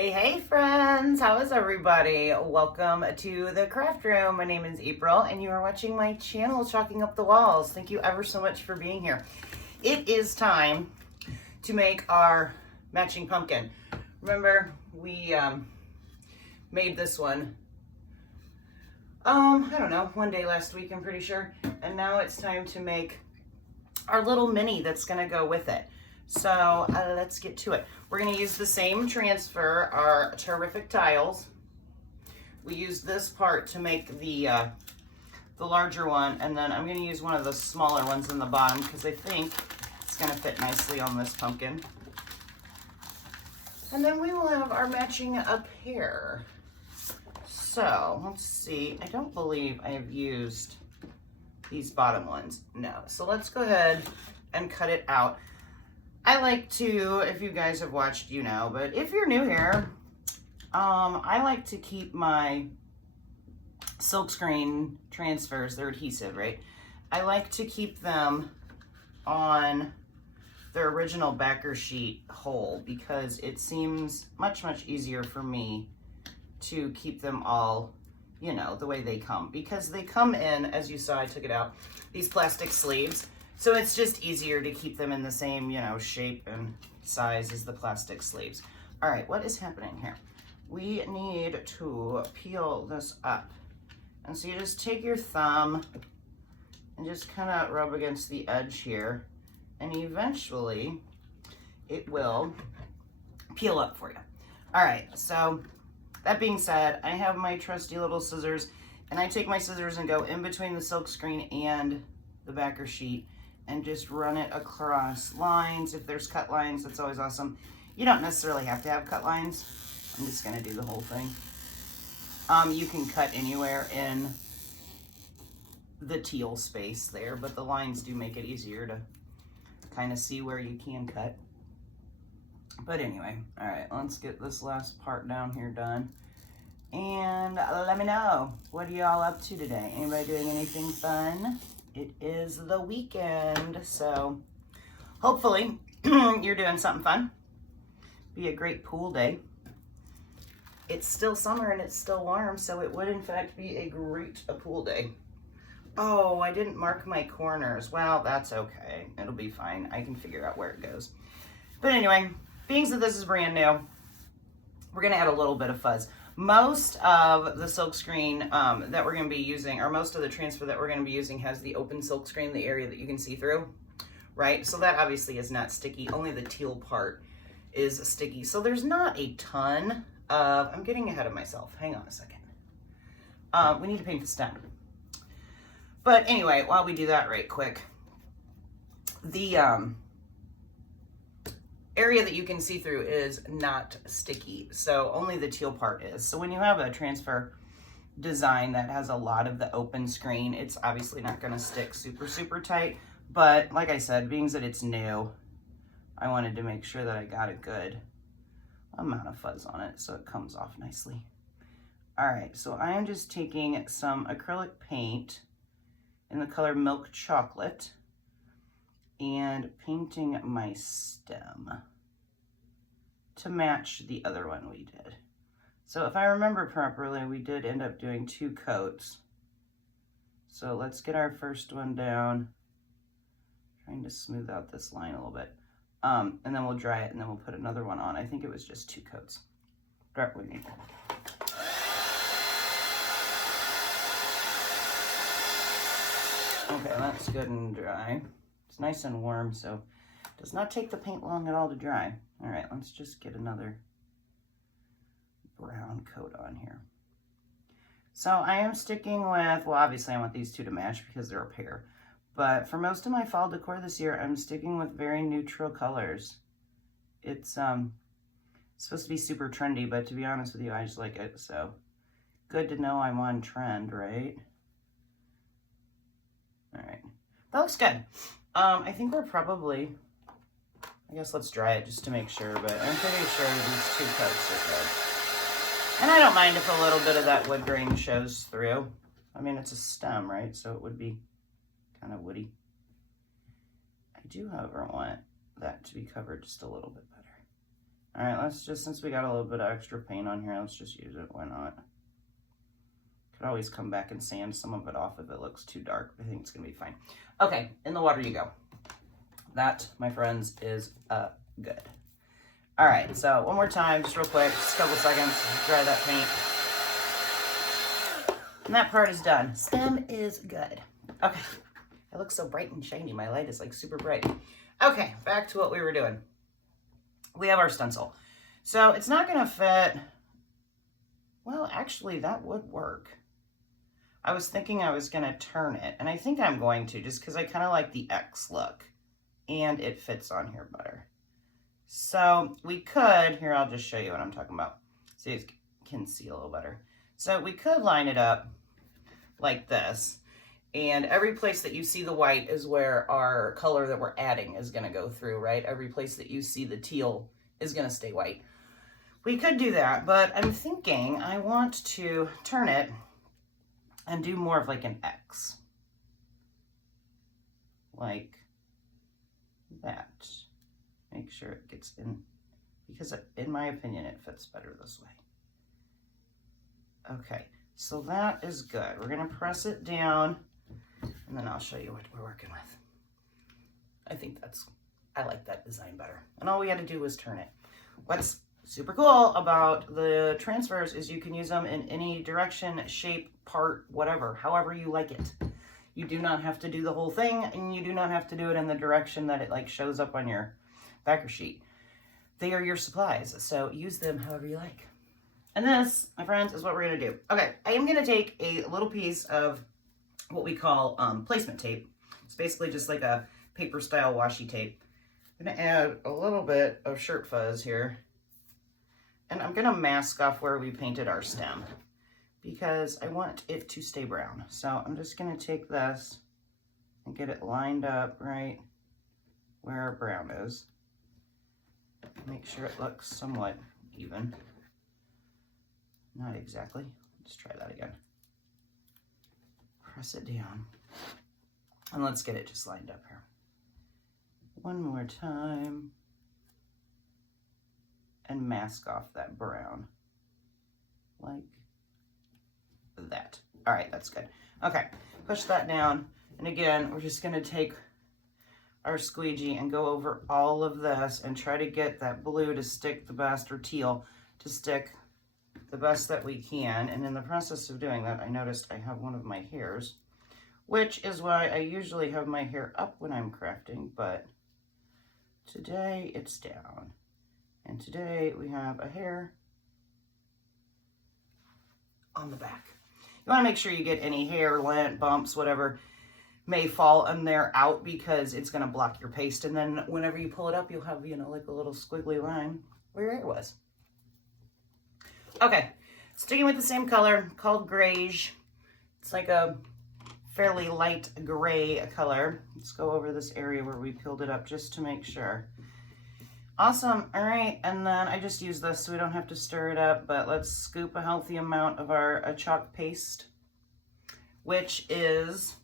Hey friends, how is everybody? Welcome to the craft room. My name is April and you are watching my channel, Chalking Up the Walls. Thank you ever so much for being here. It is time to make our matching pumpkin. Remember, we made this one, I don't know, one day last week, I'm pretty sure. And now it's time to make our little mini that's gonna go with it. So let's get to it. We're gonna use the same transfer, our terrific tiles. We used this part to make the larger one, and then I'm gonna use one of the smaller ones in the bottom because I think it's gonna fit nicely on this pumpkin. And then we will have our matching up here. So let's see, I don't believe I have used these bottom ones, no. So let's go ahead and cut it out. I like to, if you guys have watched, you know, but if you're new here, I like to keep my silkscreen transfers, they're adhesive, right? I like to keep them on their original backer sheet whole because it seems much easier for me to keep them all, you know, the way they come, because they come in, as you saw, I took it out, these plastic sleeves. So it's just easier to keep them in the same, you know, shape and size as the plastic sleeves. All right, what is happening here? We need to peel this up. And so you just take your thumb and just kind of rub against the edge here, and eventually it will peel up for you. All right, so that being said, I have my trusty little scissors, and I take my scissors and go in between the silk screen and the backer sheet and just run it across lines. If there's cut lines, that's always awesome. You don't necessarily have to have cut lines. I'm just gonna do the whole thing. You can cut anywhere in the teal space there, but the lines do make it easier to kind of see where you can cut. But anyway, all right, let's get this last part down here done. And let me know, what are y'all up to today? Anybody doing anything fun? It is the weekend, so hopefully you're doing something fun. Be a great pool day. It's still summer and it's still warm, so it would in fact be a great pool day. Oh, I didn't mark my corners. Well, that's okay. It'll be fine. I can figure out where it goes. But anyway, being that this is brand new, we're gonna add a little bit of fuzz. Most of the silk screen that we're going to be using, or most of the transfer that we're going to be using, has the open silk screen, the area that you can see through, right? So that obviously is not sticky. Only the teal part is sticky. So there's not a ton of, I'm getting ahead of myself. Hang on a second. We need to paint the stem. But anyway, while we do that right quick, the area that you can see through is not sticky, so only the teal part is. So when you have a transfer design that has a lot of the open screen, it's obviously not going to stick super tight, but like I said, being that it's new, I wanted to make sure that I got a good amount of fuzz on it so it comes off nicely. All right, so I am just taking some acrylic paint in the color Milk Chocolate and painting my stem to match the other one we did. So if I remember properly, we did end up doing 2 coats. So let's get our first one down, trying to smooth out this line a little bit. And then we'll dry it and then we'll put another one on. I think it was just 2 coats. Start with me. Okay, that's good and dry. It's nice and warm, so it does not take the paint long at all to dry. All right, let's just get another brown coat on here. So I am sticking with, well, obviously I want these 2 to match because they're a pair, but for most of my fall decor this year, I'm sticking with very neutral colors. It's supposed to be super trendy, but to be honest with you, I just like it, so good to know I'm on trend, right? All right, that looks good. I think we're probably, I guess let's dry it just to make sure, but I'm pretty sure these 2 coats are good. And I don't mind if a little bit of that wood grain shows through. I mean, it's a stem, right? So it would be kind of woody. I do, however, want that to be covered just a little bit better. All right, let's just, since we got a little bit of extra paint on here, let's just use it. Why not? Could always come back and sand some of it off if it looks too dark. I think it's gonna be fine. Okay, in the water you go. That, my friends, is good. All right, so one more time, just real quick, just a couple seconds, dry that paint. And that part is done. Stem is good. Okay, it looks so bright and shiny. My light is like super bright. Okay, back to what we were doing. We have our stencil. So it's not gonna fit, well, actually that would work. I was thinking I was gonna turn it, and I think I'm going to, just because I kind of like the X look, and it fits on here better. So we could, here I'll just show you what I'm talking about, so you can see a little better. So we could line it up like this, and every place that you see the white is where our color that we're adding is gonna go through, right? Every place that you see the teal is gonna stay white. We could do that, but I'm thinking I want to turn it and do more of like an X. Like that. Make sure it gets in, because in my opinion, it fits better this way. Okay, so that is good. We're gonna press it down, and then I'll show you what we're working with. I like that design better. And all we had to do was turn it. What's super cool about the transfers is you can use them in any direction, shape, part, whatever, however you like it. You do not have to do the whole thing, and you do not have to do it in the direction that it like shows up on your backer sheet. They are your supplies, so use them however you like. And this, my friends, is what we're gonna do. Okay, I am gonna take a little piece of what we call placement tape. It's basically just like a paper style washi tape. I'm gonna add a little bit of shirt fuzz here, and I'm gonna mask off where we painted our stem because I want it to stay brown. So I'm just gonna take this and get it lined up right where our brown is. Make sure it looks somewhat even. Not exactly. Let's try that again. Press it down. And let's get it just lined up here. One more time. And mask off that brown. Like that. All right, that's good. Okay, push that down. And again, we're just gonna take our squeegee and go over all of this and try to get that blue to stick the best, or teal to stick the best that we can. And in the process of doing that, I noticed I have one of my hairs, which is why I usually have my hair up when I'm crafting, but today it's down. And today we have a hair on the back. You want to make sure you get any hair, lint, bumps, whatever may fall in there out, because it's going to block your paste. And then whenever you pull it up, you'll have, you know, like a little squiggly line where your hair was. Okay, sticking with the same color called Greige. It's like a fairly light gray color. Let's go over this area where we peeled it up just to make sure. Awesome. All right, and then I just use this so we don't have to stir it up, but let's scoop a healthy amount of our chalk paste, which is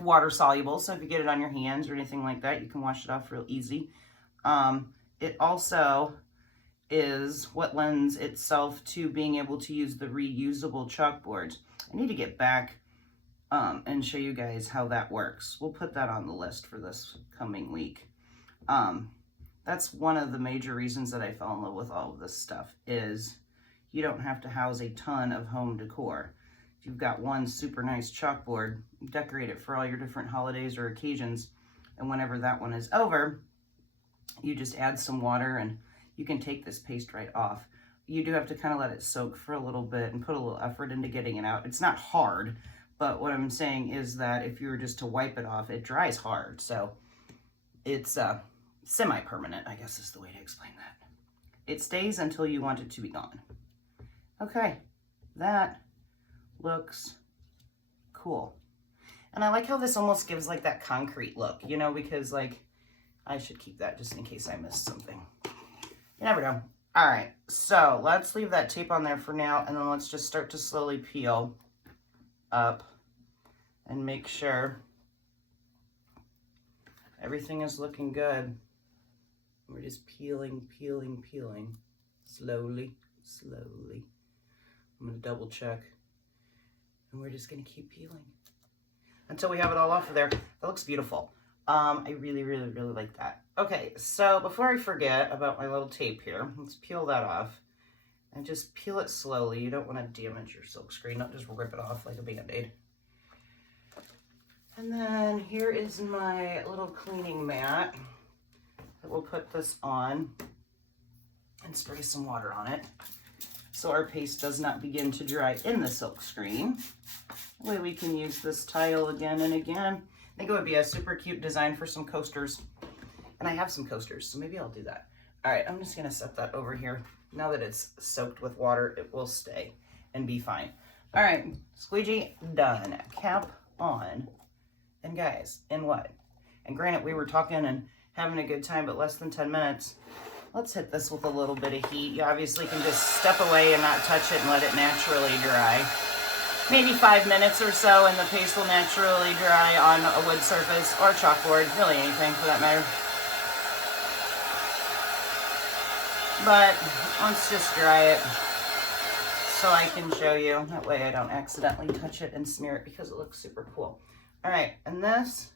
water soluble. So if you get it on your hands or anything like that, you can wash it off real easy. It also is what lends itself to being able to use the reusable chalkboards. I need to get back and show you guys how that works. We'll put that on the list for this coming week. That's one of the major reasons that I fell in love with all of this stuff, is you don't have to house a ton of home decor. If you've got one super nice chalkboard, decorate it for all your different holidays or occasions, and whenever that one is over, you just add some water and you can take this paste right off. You do have to kind of let it soak for a little bit and put a little effort into getting it out. It's not hard, but what I'm saying is that if you were just to wipe it off, it dries hard. So it's semi-permanent, I guess is the way to explain that. It stays until you want it to be gone. Okay, that looks cool. And I like how this almost gives like that concrete look, you know, because like, I should keep that just in case I missed something. You never know. All right, so let's leave that tape on there for now, and then let's just start to slowly peel up and make sure everything is looking good. We're just peeling, peeling, peeling. Slowly, slowly. I'm gonna double check. And we're just gonna keep peeling until we have it all off of there. That looks beautiful. I really, really, really like that. Okay, so before I forget about my little tape here, let's peel that off. And just peel it slowly. You don't want to damage your silk screen. Don't just rip it off like a Band-Aid. And then here is my little cleaning mat that we'll put this on and spray some water on it so our paste does not begin to dry in the silk screen. That way we can use this tile again and again. I think it would be a super cute design for some coasters. And I have some coasters, so maybe I'll do that. All right, I'm just gonna set that over here. Now that it's soaked with water, it will stay and be fine. All right, squeegee done, cap on. And guys, in what? And granted, we were talking and having a good time, but less than 10 minutes. Let's hit this with a little bit of heat. You obviously can just step away and not touch it and let it naturally dry. Maybe 5 minutes or so, and the paste will naturally dry on a wood surface or chalkboard, really anything for that matter. But let's just dry it so I can show you. That way I don't accidentally touch it and smear it because it looks super cool. All right, and this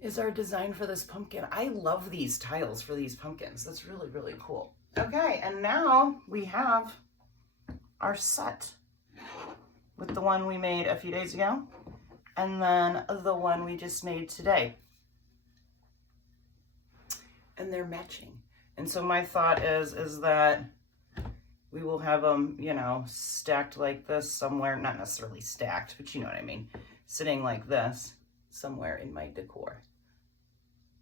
is our design for this pumpkin. I love these tiles for these pumpkins. That's really, really cool. Okay, and now we have our set with the one we made a few days ago and then the one we just made today. And they're matching. And so my thought is that we will have them, you know, stacked like this somewhere, not necessarily stacked, but you know what I mean, sitting like this somewhere in my decor.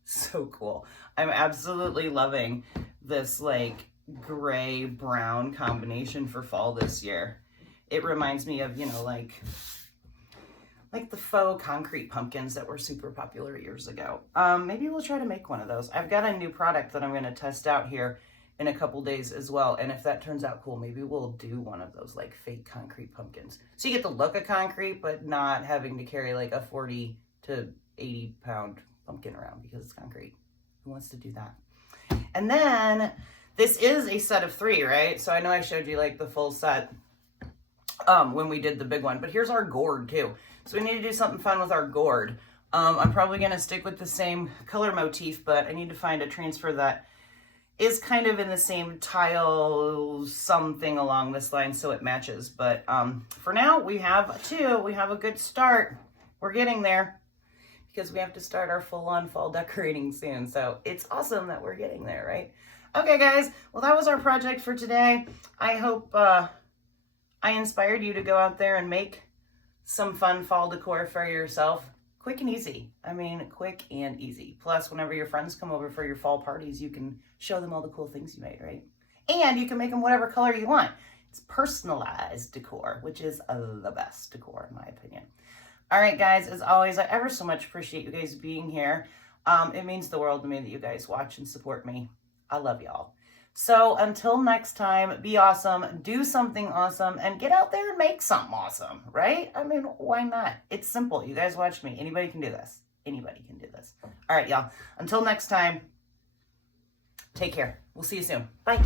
So cool. I'm absolutely loving this like gray brown combination for fall this year. It reminds me of, you know, like the faux concrete pumpkins that were super popular years ago. Maybe we'll try to make one of those. I've got a new product that I'm going to test out here in a couple days as well. And if that turns out cool, maybe we'll do one of those like fake concrete pumpkins. So you get the look of concrete, but not having to carry like a 40 to 80 pound pumpkin around because it's concrete. Who wants to do that? And then this is a set of 3, right? So I know I showed you like the full set when we did the big one, but here's our gourd too. So we need to do something fun with our gourd. I'm probably going to stick with the same color motif, but I need to find a transfer that is kind of in the same tile, something along this line so it matches. But for now, we have 2. We have a good start. We're getting there because we have to start our full-on fall decorating soon. So it's awesome that we're getting there, right? Okay, guys. Well, that was our project for today. I hope I inspired you to go out there and make some fun fall decor for yourself. Quick and easy. I mean, quick and easy. Plus, whenever your friends come over for your fall parties, you can show them all the cool things you made, right? And you can make them whatever color you want. It's personalized decor, which is the best decor, in my opinion. All right, guys, as always, I ever so much appreciate you guys being here. It means the world to me that you guys watch and support me. I love y'all. So until next time, be awesome, do something awesome, and get out there and make something awesome, right? I mean, why not? It's simple. You guys watch me. Anybody can do this. Anybody can do this. All right, y'all. Until next time, take care. We'll see you soon. Bye.